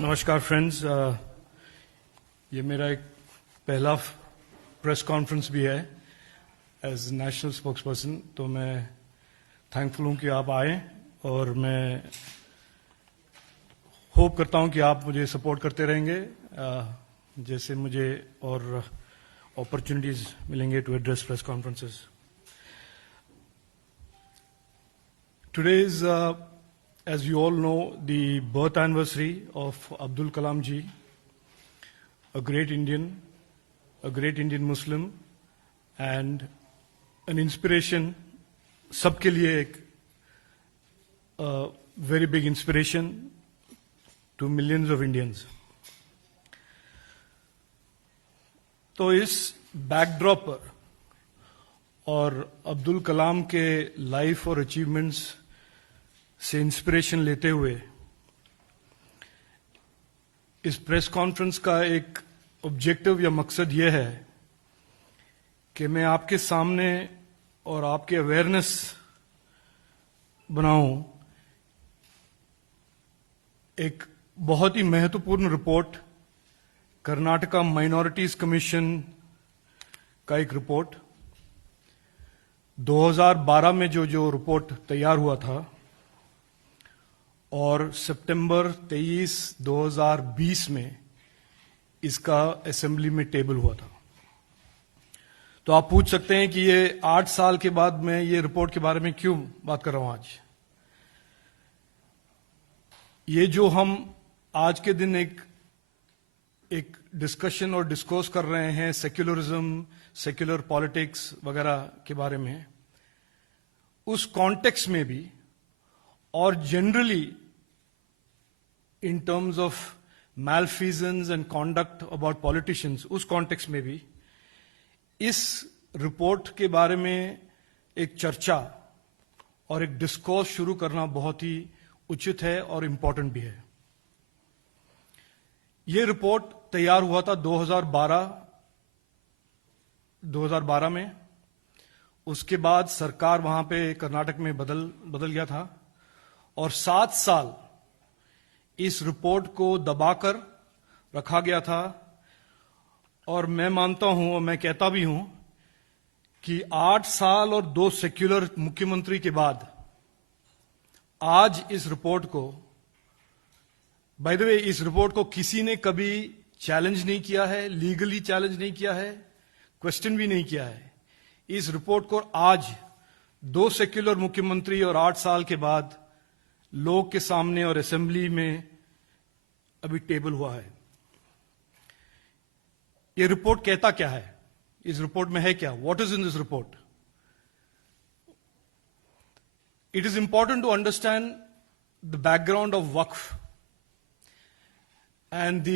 नमस्कार फ्रेंड्स, ये मेरा एक पहला प्रेस कॉन्फ्रेंस भी है एज नेशनल स्पोक्स पर्सन, तो मैं थैंकफुल हूँ कि आप आए और मैं होप करता हूँ कि आप मुझे सपोर्ट करते रहेंगे जैसे मुझे और अपॉर्चुनिटीज मिलेंगे to address press conferences. Today is, as you all know, the birth anniversary of Abdul Kalam ji, a great Indian Muslim, and an inspiration, सबके लिए एक very big inspiration to millions of Indians. तो इस backdrop पर और अब्दुल कलाम के life और achievements से इंस्पिरेशन लेते हुए इस प्रेस कॉन्फ्रेंस का एक ऑब्जेक्टिव या मकसद यह है कि मैं आपके सामने और आपके अवेयरनेस बनाऊं एक बहुत ही महत्वपूर्ण रिपोर्ट, कर्नाटका माइनॉरिटीज कमीशन का एक रिपोर्ट 2012 में जो रिपोर्ट तैयार हुआ था और सितंबर 23, 2020 में इसका असेंबली में टेबल हुआ था. तो आप पूछ सकते हैं कि ये 8 साल के बाद मैं ये रिपोर्ट के बारे में क्यों बात कर रहा हूं आज. ये जो हम आज के दिन एक डिस्कशन और डिस्कोर्स कर रहे हैं सेक्युलरिज्म, सेक्युलर पॉलिटिक्स वगैरह के बारे में, उस कॉन्टेक्स्ट में भी और generally in terms of malfeasance and conduct about politicians, उस कॉन्टेक्स्ट में भी इस रिपोर्ट के बारे में एक चर्चा और एक डिस्कोर्स शुरू करना बहुत ही उचित है और इंपॉर्टेंट भी है. यह रिपोर्ट तैयार हुआ था 2012 में. उसके बाद सरकार वहां पे कर्नाटक में बदल गया था और 7 साल इस रिपोर्ट को दबाकर रखा गया था. और मैं मानता हूं और मैं कहता भी हूं कि 8 साल और 2 सेक्युलर मुख्यमंत्री के बाद आज इस रिपोर्ट को, बाय द वे, इस रिपोर्ट को किसी ने कभी चैलेंज नहीं किया है, लीगली चैलेंज नहीं किया है, क्वेश्चन भी नहीं किया है. इस रिपोर्ट को आज 2 सेक्युलर मुख्यमंत्री और 8 साल के बाद लोग के सामने और असेंबली में अभी टेबल हुआ है. ये रिपोर्ट कहता क्या है, इस रिपोर्ट में है क्या, what is in this report. It is important to understand the background of वक्फ and the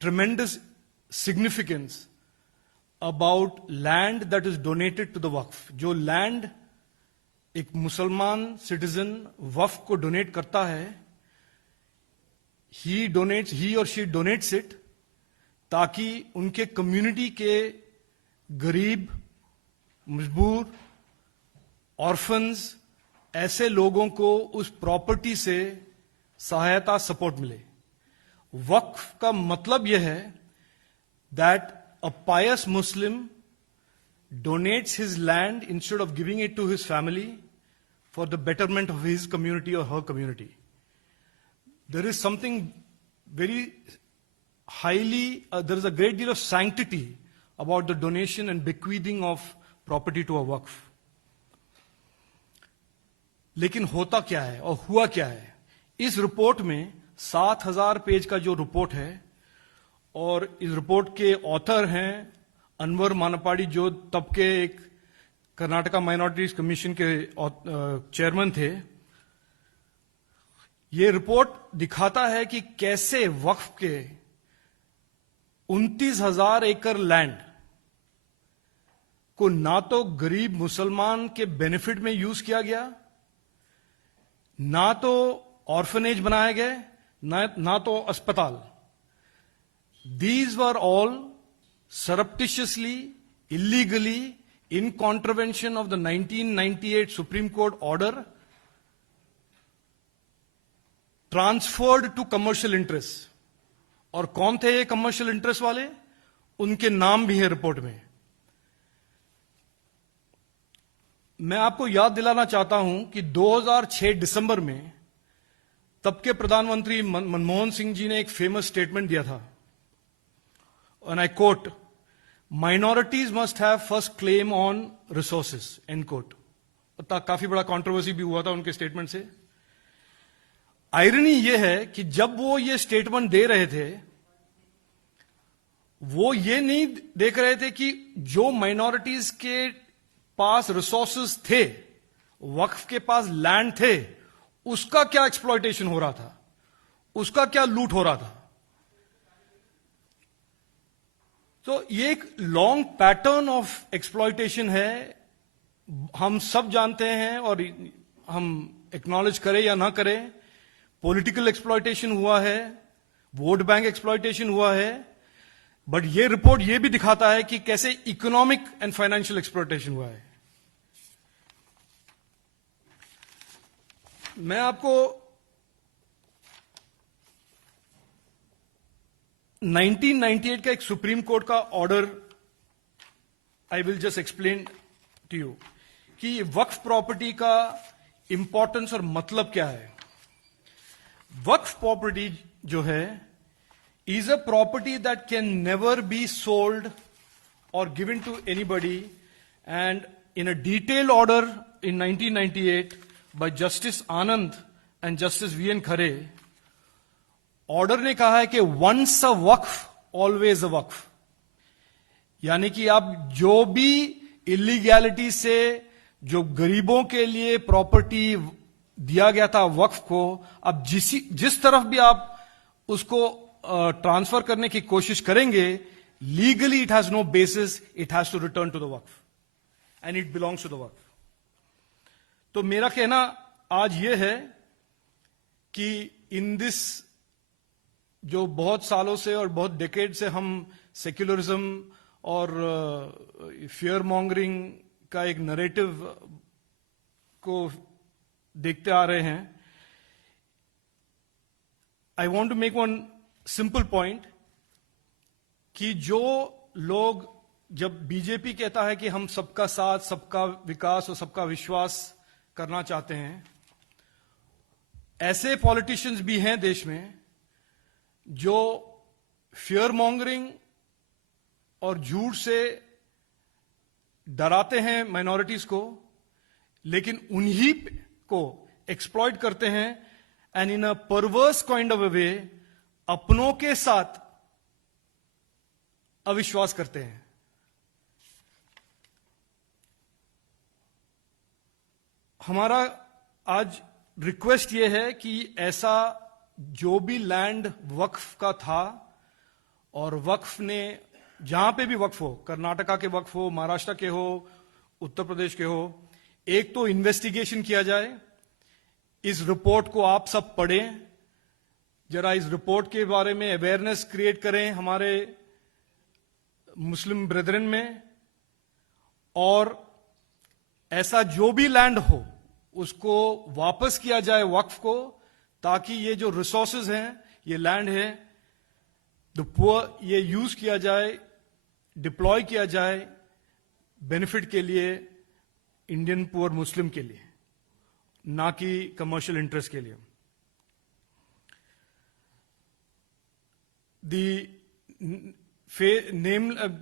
tremendous significance about land that is donated to the waqf. जो लैंड एक मुसलमान सिटीजन वक्फ को डोनेट करता है, he or she donates it ताकि उनके community के गरीब, मजबूर, ऑर्फन्स, ऐसे लोगों को उस प्रॉपर्टी से सहायता, सपोर्ट मिले. वक्फ का मतलब यह है that a pious Muslim donates his land instead of giving it to his family for the betterment of his community or her community. There is something very highly, there is a great deal of sanctity about the donation and bequeathing of property to a waqf. लेकिन होता क्या है और हुआ क्या है. इस report में 7000 पेज का जो रिपोर्ट है और इस रिपोर्ट के ऑथर हैं अनवर मानपाड़ी, जो तब के एक कर्नाटका माइनॉरिटीज कमीशन के चेयरमैन थे. ये रिपोर्ट दिखाता है कि कैसे वक्फ के 29,000 एकड़ लैंड को ना तो गरीब मुसलमान के बेनिफिट में यूज किया गया, ना तो ऑर्फनेज बनाए गए, ना तो अस्पताल. These were all surreptitiously, illegally, in contravention of the 1998 Supreme Court order transferred to commercial interest. और कौन थे ये कमर्शियल इंटरेस्ट वाले? उनके नाम भी है रिपोर्ट में। मैं आपको याद दिलाना चाहता हूं कि 2006 दिसंबर में तब के प्रधानमंत्री मनमोहन सिंह जी ने एक फेमस स्टेटमेंट दिया था, and I quote, "Minorities must have first claim on resources," end quote। काफी बड़ा कंट्रोवर्सी भी हुआ था उनके स्टेटमेंट से। आयरनी यह है कि जब वो ये स्टेटमेंट दे रहे थे, वो ये नहीं देख रहे थे कि जो माइनॉरिटीज के पास रिसोर्सेज थे, वक्फ के पास लैंड थे, उसका क्या एक्सप्लॉयटेशन हो रहा था, उसका क्या लूट हो रहा था। तो ये एक लॉन्ग पैटर्न ऑफ एक्सप्लॉयटेशन है, हम सब जानते हैं, और हम एक्नॉलेज करें या ना करें, पॉलिटिकल एक्सप्लॉयटेशन हुआ है, वोट बैंक एक्सप्लॉयटेशन हुआ है, बट ये रिपोर्ट ये भी दिखाता है कि कैसे इकोनॉमिक एंड फाइनेंशियल एक्सप्लॉयटेशन हुआ है। मैं आपको 1998 का एक सुप्रीम कोर्ट का order I will just explain to you कि वक्फ प्रॉपर्टी का इंपॉर्टेंस और मतलब क्या है। वक्फ प्रॉपर्टी जो है is a property that can never be sold or given to anybody, and in a detailed order in 1998 by Justice Anand and Justice V.N. Khare, order ने कहा है कि once a Waqf always a वक्फ, यानी कि आप जो भी illegality से जो गरीबों के लिए प्रॉपर्टी दिया गया था वक्फ को, अब जिस तरफ भी आप उसको ट्रांसफर करने की कोशिश करेंगे, legally it has no basis, it has to return to the waqf and it belongs to the waqf. तो मेरा कहना आज यह है कि इन दिस, जो बहुत सालों से और बहुत डेकेड से हम सेक्युलरिज्म और फियर मॉन्गरिंग का एक नरेटिव को देखते आ रहे हैं, I want to make one simple point कि जो लोग, जब बीजेपी कहता है कि हम सबका साथ, सबका विकास और सबका विश्वास करना चाहते हैं, ऐसे पॉलिटिशियंस भी हैं देश में जो फियर मॉन्गरिंग और झूठ से डराते हैं माइनॉरिटीज को, लेकिन उन्हीं को एक्सप्लॉइट करते हैं and in a perverse kind of a way अपनों के साथ अविश्वास करते हैं। हमारा आज रिक्वेस्ट यह है कि ऐसा जो भी लैंड वक्फ का था, और वक्फ ने जहां पे भी वक्फ हो, कर्नाटका के वक्फ हो, महाराष्ट्र के हो, उत्तर प्रदेश के हो, एक तो इन्वेस्टिगेशन किया जाए। इस रिपोर्ट को आप सब पढ़ें, जरा इस रिपोर्ट के बारे में अवेयरनेस क्रिएट करें हमारे मुस्लिम ब्रेदरन में, और ऐसा जो भी लैंड हो उसको वापस किया जाए वक्फ को, ताकि ये जो रिसोर्सेज हैं, ये लैंड है, द पुअर, ये यूज किया जाए, डिप्लॉय किया जाए बेनिफिट के लिए, इंडियन पुअर मुस्लिम के लिए, ना कि कमर्शियल इंटरेस्ट के लिए।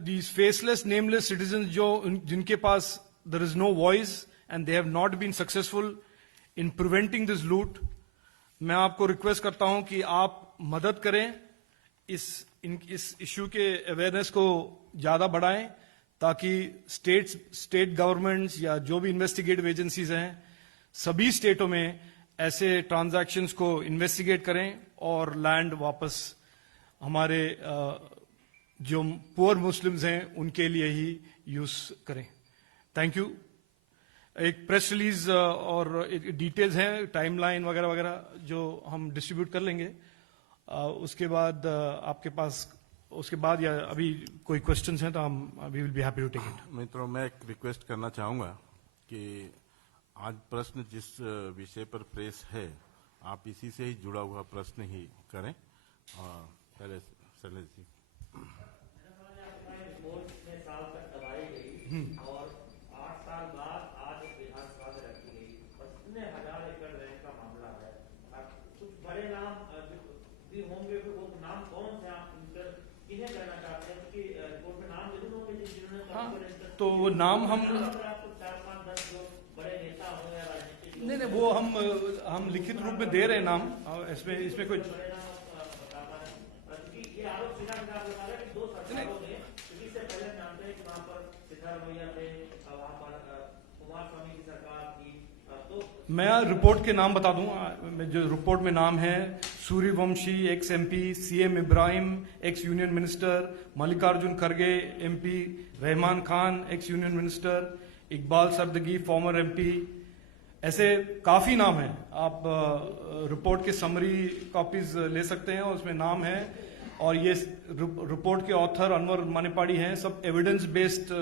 these faceless, nameless citizens जिनके पास there is no voice and they have not been successful in preventing this loot, मैं आपको रिक्वेस्ट करता हूं कि आप मदद करें, इस इश्यू के अवेयरनेस को ज्यादा बढ़ाएं, ताकि स्टेट गवर्नमेंट्स या जो भी इन्वेस्टिगेटिव एजेंसीज हैं, सभी स्टेटों में ऐसे ट्रांजैक्शंस को इन्वेस्टिगेट करें और लैंड वापस हमारे जो पुअर मुस्लिम्स हैं उनके लिए ही यूज करें। Thank you. एक प्रेस रिलीज और डिटेल्स हैं, टाइमलाइन वगैरह वगैरह, जो हम डिस्ट्रीब्यूट कर लेंगे। उसके बाद आपके पास, उसके बाद या अभी कोई क्वेश्चंस हैं तो हम we will be happy to take it. मित्रों, मैं एक रिक्वेस्ट करना चाहूंगा कि आज प्रश्न जिस विषय पर प्रेस है, आप इसी से ही जुड़ा हुआ प्रश्न ही करें। पहले शैलेश जी। रिपोर्ट में साल तक दबाई गई और 8 साल बाद आज विधानसभा में रखी गई और कितने हजार एकड़ रैंक का मामला है। कुछ बड़े नाम भी होंगे, फिर वो नाम कौन से आप किन्हें कहना चाहते हैं? क्योंकि रिपोर्ट में नाम जरूर होंगे जिन्होंने तो वो नाम हम आपको 4, 5, 10 जो बड़े नेता हो या राजनीतिक नहीं वो हम लिखित रूप में दे रहे हैं नाम। इसमें कोई बड़े नाम क्योंकि ये आरोप सीधा सीधा लगा रहा है कि 2 सरकारों ने, क्योंकि इससे पहले जानते हैं कि वहाँ पर सिद्धारमैया थे, वहाँ पर कुमारस्वामी की सरकार थी। तो मैं रिपोर्ट के नाम बता दूं। जो रिपोर्ट में नाम है Suryavanshi ex MP, CM Ibrahim ex union minister, Mallikarjun खड़गे MP, Rahman Khan ex union minister, Iqbal Sardagi former MP, ऐसे काफी नाम हैं। आप रिपोर्ट के समरी कॉपीज ले सकते हैं और उसमें नाम है। और ये रिपोर्ट के ऑथर अनवर मानेपाड़ी हैं। सब एविडेंस बेस्ड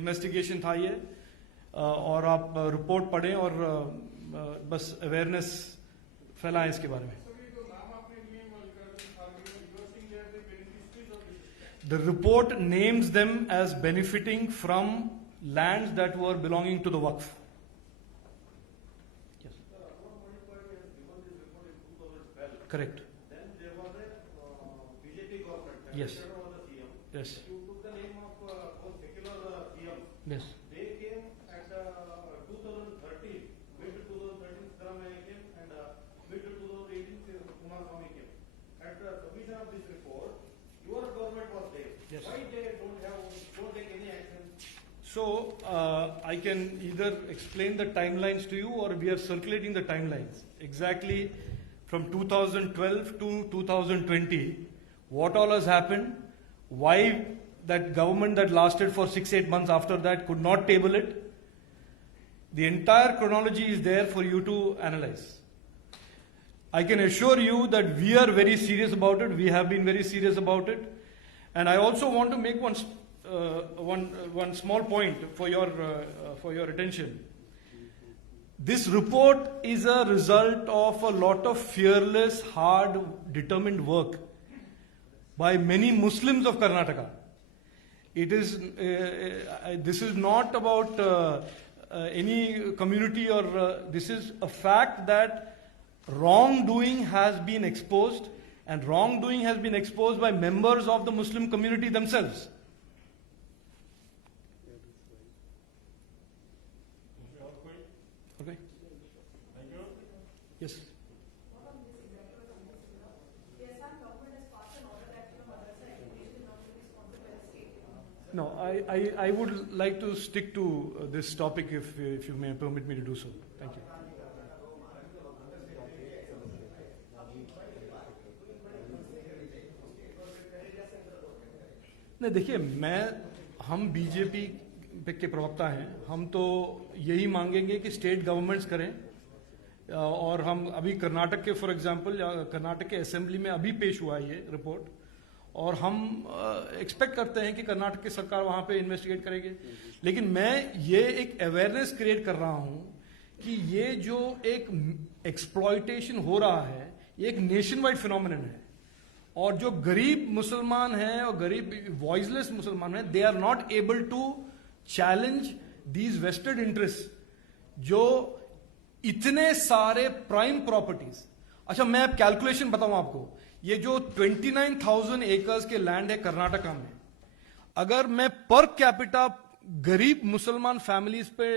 इन्वेस्टिगेशन था ये। और आप रिपोर्ट पढ़ें और बस अवेयरनेस फैलाएं इसके बारे में। The report names them as benefiting from lands that were belonging to the Waqf. Yes. Correct. Then there was a BJP government. Yes. Was the CM. Yes. You took the name of both secular CM. Yes. They came at 2013, mid 2013 Siddharamaiah came, and mid 2018 Kumaraswamy came. At the submission of this report, your government was there. Yes. Why they don't take any action? So I can either explain the timelines to you, or we are circulating the timelines exactly from 2012 to 2020. What all has happened? Why that government that lasted for 6-8 months after that could not table it? The entire chronology is there for you to analyze. I can assure you that we are very serious about it. We have been very serious about it. And I also want to make one small point for your attention. This report is a result of a lot of fearless, hard, determined work by many Muslims of Karnataka. It is this is not about any community, or this is a fact that wrongdoing has been exposed, and wrongdoing has been exposed by members of the Muslim community themselves. Okay. Yes. No, I would like to stick to this topic if you may permit me to do so. Thank you. नहीं देखिए, हम BJP के प्रवक्ता हैं। हम तो यही मांगेंगे कि स्टेट गवर्नमेंट्स करें। और हम अभी कर्नाटक के, फॉर एग्जांपल, कर्नाटक के असेंबली में अभी पेश हुआ है ये रिपोर्ट, और हम एक्सपेक्ट करते हैं कि कर्नाटक की सरकार वहां पे इन्वेस्टिगेट करेगी। लेकिन मैं ये एक अवेयरनेस क्रिएट कर रहा हूं कि ये जो एक एक्सप्लॉयटेशन हो रहा है, ये एक नेशन वाइड फिनोमिनन है। और जो गरीब मुसलमान हैं और गरीब वॉइसलेस मुसलमान हैं, they are not able to challenge these vested interest, जो इतने सारे प्राइम प्रॉपर्टीज। अच्छा, मैं अब कैलकुलेशन बताऊं आपको। ये जो 29,000 एकर्स के लैंड है कर्नाटका में, अगर मैं पर कैपिटा गरीब मुसलमान फैमिलीज पे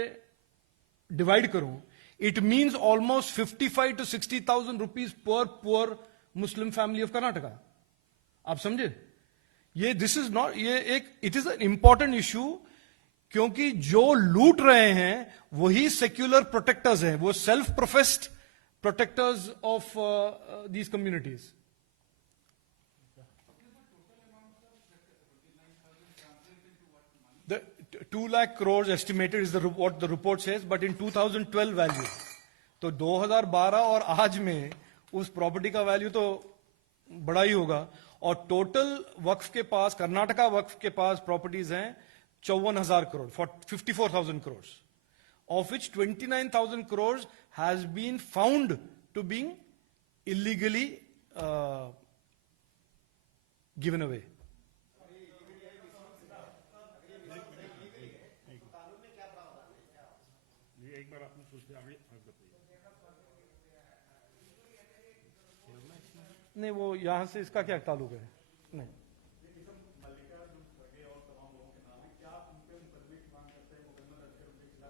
डिवाइड करूं, it means almost 55 to 60,000 rupees per poor Muslim family of Karnataka. आप समझे? ये दिस इज नॉट, ये एक, it is an important issue, क्योंकि जो लूट रहे हैं वही सेक्युलर प्रोटेक्टर्स हैं, वो self professed protectors of these communities. The 2 lakh crores estimated is what the report says, but in 2012 value, तो 2012 और आज में उस प्रॉपर्टी का वैल्यू तो बड़ा ही होगा। और टोटल वक्फ के पास, कर्नाटका वक्फ के पास प्रॉपर्टीज हैं 54,000 crore, 54,000 crore, of which 29,000 crore has been found to being illegally given away. एक बार आपने सोच लिया आगे आप बताइए। नहीं, वो यहां से इसका क्या ताल्लुक है? नहीं,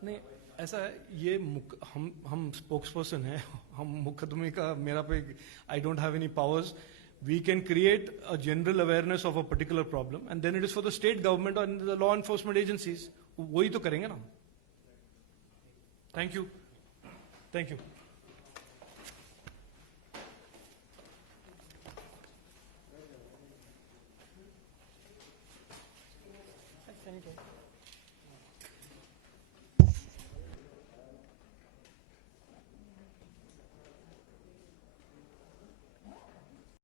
नहीं ऐसा है, ये हम स्पोक्स पर्सन है, हम मुकदमे का मेरा पे I don't have any powers. We can create a general awareness of a particular problem and then it is for the state government और द लॉ एनफोर्समेंट एजेंसीज. वही तो करेंगे ना. Thank you. Thank you. Thank you.